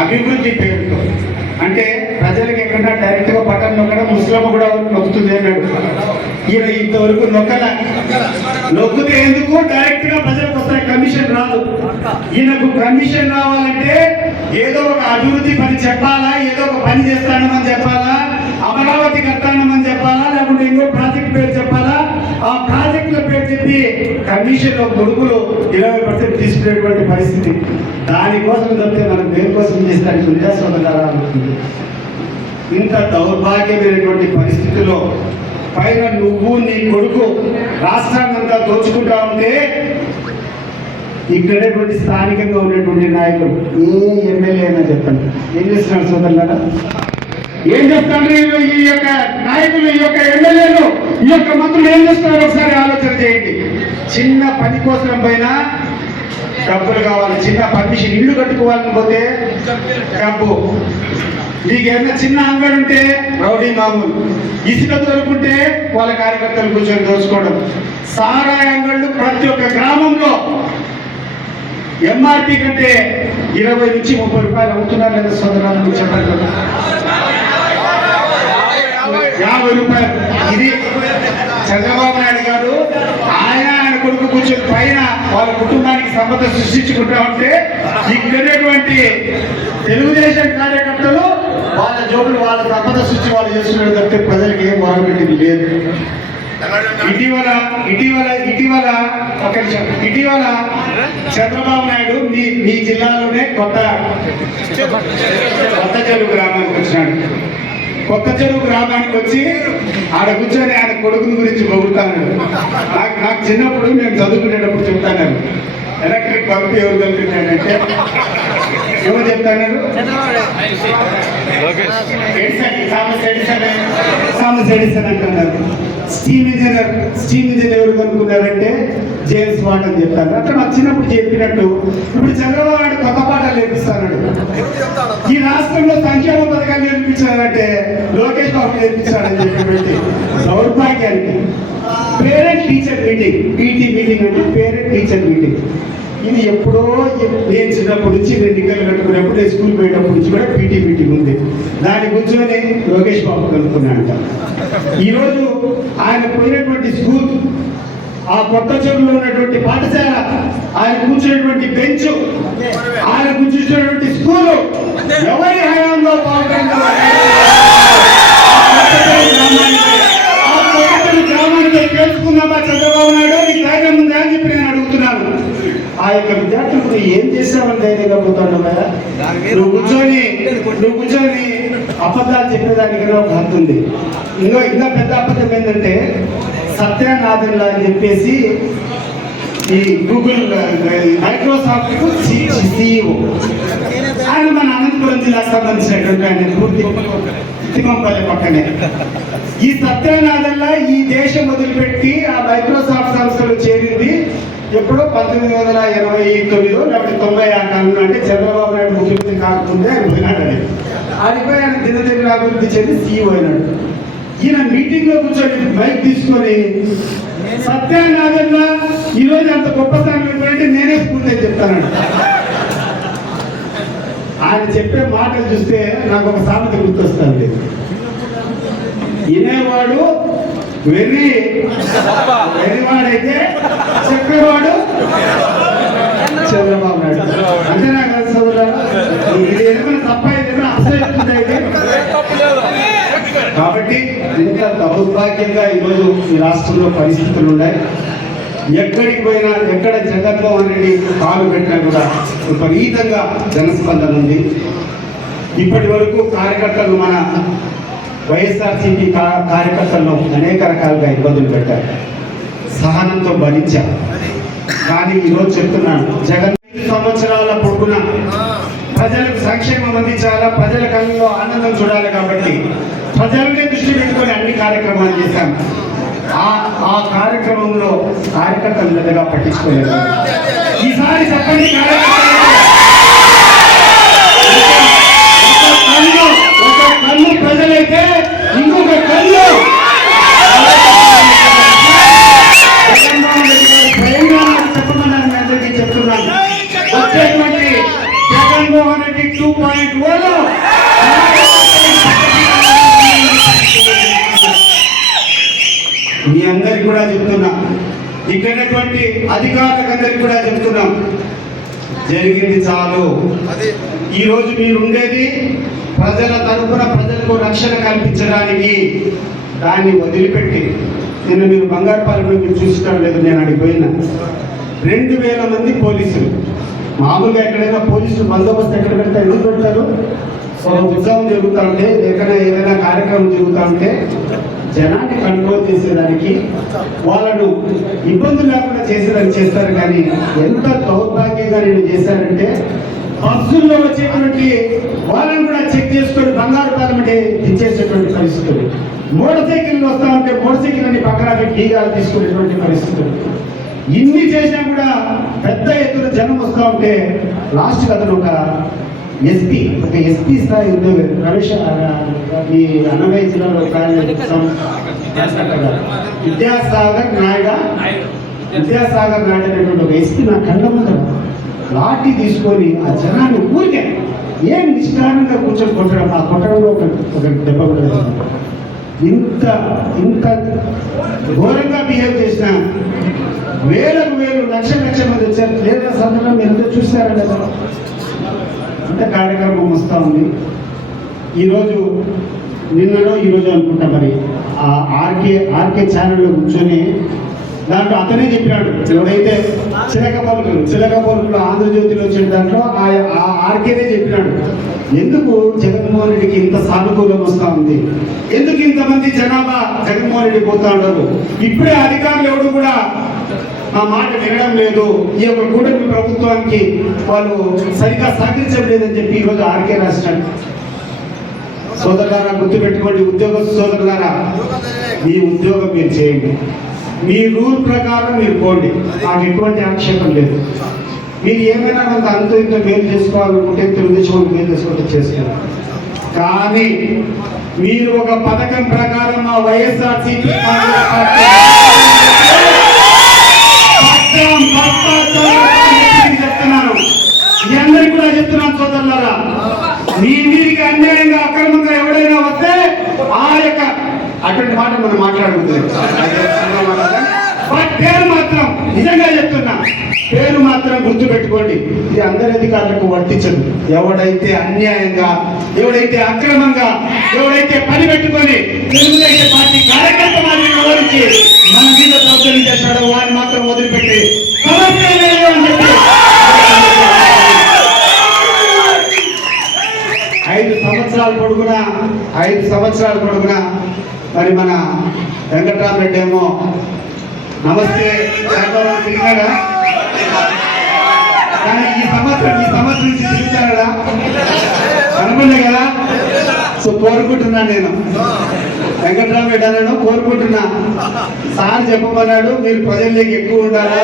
అభివృద్ధి పేరుతో. అంటే ప్రజలకు ఎక్కడ డైరెక్ట్గా బటన్ నొక్కడం ముస్లిం కూడా నొక్కుతుంది అన్నాడు. ఈయన ఇంతవరకు నొక్కల. నొక్కితే ఎందుకు? డైరెక్ట్గా ప్రజలకు వస్తాయి కమిషన్ రాదు. ఈయనకు కమిషన్ రావాలంటే ఏదో ఒక అభివృద్ధి పని చెప్పాలా? ఏదో ఒక పని చేస్తానమని చెప్పాలా? అమరావతి కట్టానమని చెప్పాలా? లేకుంటే ఇంకో ప్రాజెక్ట్ పేరు చెప్పాలా? ఆ ప్రాజెక్టుల పేరు చెప్పి కమిషన్ కొడుకులు ఇరవై పర్సెంట్ తీసుకునేటువంటి పరిస్థితి. దానికోసం తప్పితే మనం దేనికోసం చేసినట్టు విద్యాసంధారా అనుకుంటుంది ఇంత దౌర్భాగ్యమైనటువంటి పరిస్థితిలో పైన నువ్వు నీ కొడుకు రాష్ట్రాన్ని అంతా దోచుకుంటా ఉంటే ఇక్కడేటువంటి స్థానికంగా ఉన్నటువంటి నాయకులు ఏ ఎమ్మెల్యే అయినా చెప్పండి. ఏం చేస్తున్నారు సోదరులారా? ఏం చెప్తారు ఈ యొక్క నాయకులు ఈ యొక్క ఎమ్మెల్యేలు? ఈ యొక్క మంత్రులు ఏం చేస్తున్నారు? ఒకసారి ఆలోచన చేయండి. చిన్న పని కోసం పైన డబ్బులు కావాలి. చిన్న పర్మిషన్ ఇల్లు కట్టుకోవాలని పోతే డబ్బు. నీకు ఏమైనా చిన్న అంగడి ఉంటే రౌడీ మామూలు. ఇసుక దొరుకుంటే వాళ్ళ కార్యకర్తలు కూర్చొని దోచుకోవడం సారాయి అంగళ్ళు ప్రతి ఒక్క గ్రామంలో ఎంఆర్పి కంటే ఇరవై నుంచి ముప్పై రూపాయలు అవుతున్నారు లేదా సోదరాలు చెప్పండి. కదా. యాభై రూపాయలు. ఇది చంద్రబాబు నాయుడు గారు. ఆయన ఆయన కొడుకు కూర్చొని పైన వాళ్ళ కుటుంబానికి సంపద సృష్టించుకుంటా ఉంటే ఇక్కడేటువంటి తెలుగుదేశం కార్యకర్తలు వాళ్ళ జోబులు వాళ్ళ సంపద సృష్టి వాళ్ళు చేస్తున్నారు తప్పితే ప్రజలకు ఏం మొదలుపెట్టింది లేదు. ఇటీవల ఇటీవల ఇటీవల ఒక ఇటీవల చంద్రబాబు నాయుడు మీ మీ జిల్లాలోనే కొత్త కొత్త చెరువు గ్రామానికి వచ్చినాడు. కొత్త చెరువు గ్రామానికి వచ్చి ఆడ కూర్చొని ఆయన కొడుకుని గురించి పొగుడుతాను. నాకు నాకు చిన్నప్పుడు మేము చదువుకునేటప్పుడు చెప్తాను ఎలక్ట్రిక్ బల్బ్ ఎవరు కలుగుతాడంటే ఎవరు చెప్తాను థామస్ ఎడిసన్ అంటున్నారు. స్టీమ్ ఇంజనీర్ స్టీమ్ ఇంజనీర్ ఎవరు కనుక్కున్నారంటే జేమ్స్ వాట్ అని చెప్తాను అట్లా వచ్చినప్పుడు చెప్పినట్టు ఇప్పుడు చంద్రబాబు నాయుడు కొత్త పాఠాలు నేర్పిస్తాడు. ఈ రాష్ట్రంలో సంక్షేమ పథకాలు నేర్పించారంటే లోకేష్ బాబు నేర్పించాడని చెప్పినటువంటి దౌర్భాగ్యానికి parent teacher meeting PT meeting అంటే పేరెంట్ టీచర్ మీటింగ్. ఇది ఎప్పుడో నేను చిన్నప్పటి నుంచి నేను నిక్కలు కట్టుకున్నప్పుడు నేను స్కూల్ పోయేటప్పటి నుంచి కూడా పీటీ మీటింగ్ ఉంది. దాని కూర్చొని లోకేష్ బాబు కనుక్కున్నాడంట. ఈరోజు ఆయన పోయినటువంటి స్కూల్ ఆ కొత్త చెరువులో ఉన్నటువంటి పాఠశాల ఆయన కూర్చున్నటువంటి బెంచ్ ఆయన కూర్చున్నటువంటి స్కూలు ఎవరి హయాంలో పాల్గొందో గ్రామానికి తెలుసుకుందామా చంద్రబాబు నాయుడు? నీకు ధైర్యం ఉందా అని చెప్పి నేను అడుగుతున్నాను. ఆ యొక్క విద్యార్థులు ఏం చేశామని ధైర్యంగా పోతాడు నువ్వు కూర్చొని నువ్వు కూర్చొని అబద్ధాలు చెప్పేదానికి ఒక హక్కు ఉంది. ఇంకో ఇంకా పెద్ద అబద్ధం ఏంటంటే సత్యనాథన్లా అని చెప్పేసి ఈ గూగుల్ మైక్రోసాఫ్ట్ సిఇఓ ఆయన మన అనంతపురం జిల్లాకు సంబంధించినటువంటి ఆయన పూర్తి తిమ్మంపల్లి పక్కనే. ఈ సత్యనాథన్లా ఈ దేశం వదిలిపెట్టి ఆ మైక్రోసాఫ్ట్ సంస్థలో చేరింది ఎప్పుడో పంతొమ్మిది వందల ఎనభై తొమ్మిదో లేకపోతే తొంభై ఆ కాలంలో అంటే చంద్రబాబు నాయుడు ముఖ్యమంత్రి కాకముందే ఆయన పోయినాడని ఆడిపోయి ఆయన దినదిన అభివృద్ధి చెంది సీఈఓ అయినాడు. ఈయన మీటింగ్లో కూర్చొని బైక్ తీసుకొని సత్యానాథన్లా ఈ రోజు అంత గొప్ప స్థానం నేనే స్ఫూర్తి అని ఆయన చెప్పే మాటలు చూస్తే నాకు ఒక సామెత గుర్తొస్తుంది. వినేవాడు వెర్రి వెర్రివాడైతే చెప్పేవాడు చంద్రబాబు నాయుడు. అంతేనా కదా సోదరా ఇది ఏమైనా తప్ప ఏదైనా అసలు అయితే కాబట్టి ఇంత దౌర్భాగ్యంగా ఈరోజు ఈ రాష్ట్రంలో పరిస్థితులు ఉన్నాయి. ఎక్కడికి పోయినా ఎక్కడ జగన్మోహన్ రెడ్డి కాలు పెట్టినా కూడా విపరీతంగా జనస్పందన ఉంది. ఇప్పటి వరకు కార్యకర్తలు మన వైఎస్ఆర్సీపీ కా- కార్యకర్తలను అనేక రకాలుగా ఇబ్బందులు పెట్టారు. సహనంతో భరించారు. కానీ ఈరోజు చెప్తున్నాను జగన్ సంవత్సరాల పొడుగున ప్రజలకు సంక్షేమం అందించాలా? ప్రజల కళ్ళలో ఆనందం చూడాలి కాబట్టి ప్రజలనే దృష్టి పెట్టుకొని అన్ని కార్యక్రమాలు చేశాం. ఆ ఆ కార్యక్రమంలో కార్యకర్తలు పెద్దగా పట్టించుకోలేదు. ఈసారి చెప్పండి కార్యక్రమం మీ అందరికి కూడా చెప్తున్నా. ఇక్కడటువంటి అధికారులకందరికి కూడా చెప్తున్నాం. జరిగింది చాలు. ఈ రోజు మీరు ఉండేది ప్రజల తరపున ప్రజలకు రక్షణ కల్పించడానికి. దాన్ని వదిలిపెట్టి. నిన్న మీరు బంగారుపాలెంలో మీరు చూసుకోవడం లేదు నేను అడిగిపోయినా. రెండు వేల మంది పోలీసులు. మామూలుగా ఎక్కడైనా పోలీసులు బందోబస్తు ఎక్కడ పెడతారు ఎందుకు పెడతారు? ఒక ఉత్సవం జరుగుతూ ఉంటే ఎక్కడ ఏదైనా కార్యక్రమం జరుగుతూ ఉంటే జనాన్ని కంట్రోల్ చేసేదానికి వాళ్ళను ఇబ్బందులు లేకుండా చేసేదానికి చేస్తారు కానీ ఎంత దౌర్భాగ్యంగా నేను చేశానంటే బస్సుల్లో వచ్చేటువంటి వాళ్ళని కూడా చెక్ చేసుకొని బంగారు పాలమంటే ఇచ్చేసేటువంటి పరిస్థితులు. మోటార్ సైకిల్ వస్తా ఉంటే మోటార్ సైకిల్ అని పక్కన టీగాలు తీసుకునేటువంటి పరిస్థితులు. ఇన్ని చేసినా కూడా పెద్ద ఎత్తున జనం వస్తూ ఉంటే లాస్ట్ అతను ఒక ఎస్పీ ఒక ఎస్పీ స్థాయి ఉద్యోగి ప్రవేశ ఈ అన్నమయ్య జిల్లాలో ఒక విద్యాసాగర్ నాయుడ? విద్యాసాగర్ నాయుడు అనేటువంటి ఒక ఎస్పీ నా కళ్ళ ముందర లాఠీ తీసుకొని ఆ జనాన్ని ఊరికే ఏం నిష్కారణంగా కూర్చొని కొట్టడం ఆ కొట్టడంలో ఒక ఒక దెబ్బ కూడా ఇంత ఇంత ఘోరంగా బిహేవ్ చేసిన వేలకు వేలు లక్ష లక్ష మంది వచ్చారు. లేదా సందర్భం ఎంత అందరూ లేదా? అంటే కార్యక్రమం వస్తూ ఉంది. ఈరోజు నిన్నలో ఈరోజు అనుకుంటా మరి. ఆ ఆర్కే ఆర్కే ఛానల్లో కూర్చొని దాంట్లో అతనే చెప్పినాడు. ఎవడైతే చిలక పలుకులు చిలక పలుకులు ఆంధ్రజ్యోతిలో వచ్చిన దాంట్లో ఆ ఆ ఆర్కేనే చెప్పినాడు. ఎందుకు జగన్మోహన్ రెడ్డికి ఇంత సానుకూలం వస్తూ ఉంది? ఎందుకు ఇంతమంది జనాభా జగన్మోహన్ రెడ్డి పోతా ఉండరు ఇప్పుడే అధికారులు ఎవడు కూడా ఆ మాట వినడం లేదు. ఈ యొక్క కూటమి ప్రభుత్వానికి వాళ్ళు సరిగా సహకరించడం లేదని చెప్పి ఈరోజు ఆర్కే రాసినాడు సోదరులారా గుర్తుపెట్టుకోండి ఉద్యోగ సోదరులారా మీ ఉద్యోగం మీరు చేయండి. మీ రూల్ ప్రకారం మీరు పోండి. నాకు ఎటువంటి ఆక్షేపం లేదు. మీరు ఏమైనా కొంత అంత ఇంత మేలు చేసుకోవాలనుకుంటే తెలుగుదేశం మేలు చేసుకుంటే చేసుకోండి కానీ మీరు ఒక పథకం ప్రకారం మా వైఎస్ఆర్సీపీ సిపి చెప్తున్నాను. మీ కూడా చెప్తున్నాను సోదరులారా. మీ మీదికి అన్యాయంగా అక్రమంగా ఎవడైనా వస్తే ఆ యొక్క అటువంటి మాట మనం మాట్లాడుకుంటాం బట్ పేరు మాత్రం నిజంగా చెప్తున్నా పేరు మాత్రం గుర్తు పెట్టుకోండి ఇది అందరి అధికారులకు వర్తించదు. ఎవడైతే అన్యాయంగా ఎవడైతే అక్రమంగా ఎవడైతే పని పెట్టుకొని తెలుగుదేశం పార్టీ కార్యకర్త ఐదు సంవత్సరాల పొడుగున మరి మన వెంకట్రామరెడ్డి ఏమో నమస్తే చంద్రబాబు తిరిగాడా? కానీ ఈ సంవత్సరం ఈ సంవత్సరం నుంచి తిరుగుతాడా కనపడలే కదా? సో కోరుకుంటున్నా నేను. వెంకట్రామరెడ్డి అన్నాను కోరుకుంటున్నా. సార్ చెప్పమన్నాడు మీరు ప్రజల్లోకి ఎక్కువ ఉండాలా?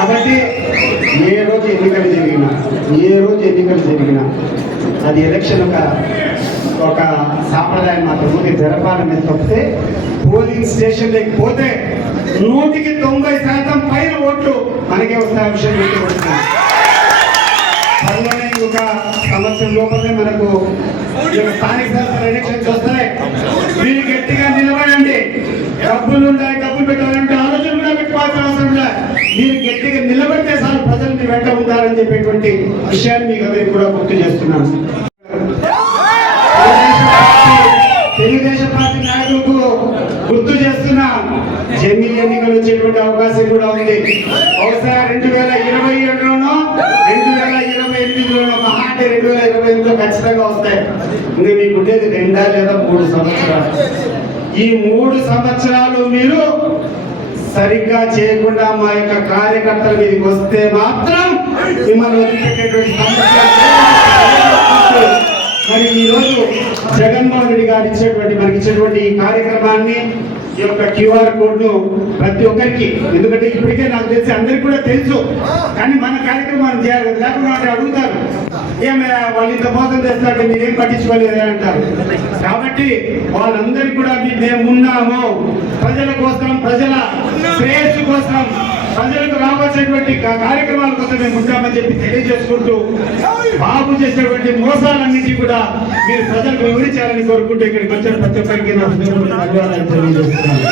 కాబట్టి ఏ రోజు ఎన్నికలు జరిగినా ఏ రోజు ఎన్నికలు జరిగినా అది ఎలక్షన్ ఒక ఒక సాంప్రదాయం మాత్రమే. జరపాలని తప్పితే పోలింగ్ స్టేషన్లోకి పోతే నూటికి తొంభై శాతం పైన ఓట్లు మనకే వస్తాయి విషయం గుర్తుపెట్టుకోండి. త్వరలోనే ఒక సంవత్సరం లోపలే మనకు స్థానిక సంస్థల ఎలక్షన్స్ వస్తాయి. మీరు గట్టిగా నిలబడండి. డబ్బులు ఉన్నాయి డబ్బులు పెట్టాలంటే ఆలోచన కూడా పెట్టుకోవాల్సిన అవసరం లేదు మీరు గట్టిగా నిలబడితే సార్ ప్రజలు మీ వెంట ఉంటారని చెప్పేటువంటి విషయాన్ని మీకు అందరికీ కూడా గుర్తు చేస్తున్నాను. తెలుగుదేశం పార్టీ నాయకులకు గుర్తు చేస్తున్నా జమీన్ ఎన్నికలు వచ్చేటువంటి అవకాశం కూడా ఉంది. బహుశా రెండు వేల ఇరవై ఏడులోనో రెండు వేల ఇరవై ఎనిమిదిలోనో మహా అంటే రెండు వేల ఇరవై ఎనిమిదిలో ఖచ్చితంగా వస్తాయి. ఇంకా మీకు ఉండేది రెండా లేదా మూడు సంవత్సరాలు? ఈ మూడు సంవత్సరాలు మీరు సరిగ్గా చేయకుండా మా యొక్క కార్యకర్తల మీదకి వస్తే మాత్రం మిమ్మల్ని వదిలిపెట్టేటువంటి మరి ఈ జగన్మోహన్ రెడ్డి గారు ఇచ్చేటువంటి మనకి ఇచ్చేటువంటి ఈ కార్యక్రమాన్ని ఈ యొక్క క్యూఆర్ కోడ్ను ప్రతి ఒక్కరికి ఎందుకంటే ఇప్పటికే నాకు తెలిసి అందరికి కూడా తెలుసు. కానీ మన కార్యక్రమాన్ని చేయాలి లేకుండా అడుగుతారు. ఏమయ్యా వాళ్ళు ఇంత మోసం చేస్తారంటే మీరేం పట్టించుకోలేదు అంటారు. కాబట్టి వాళ్ళందరికీ కూడా మీ- మేము ఉన్నాము. ప్రజల కోసం ప్రజల శ్రేయస్సు కోసం ప్రజలకు రావాల్సినటువంటి కార్యక్రమాల కోసం మేము ఉంటామని చెప్పి తెలియజేసుకుంటూ బాబు చేసేటువంటి మోసాలన్నింటినీ కూడా మీరు ప్రజలకు వివరించాలని కోరుకుంటూ ఇక్కడికి వచ్చిన ప్రతి ఒక్కరికి నా ధన్యవాదాలు తెలియజేస్తున్నాను.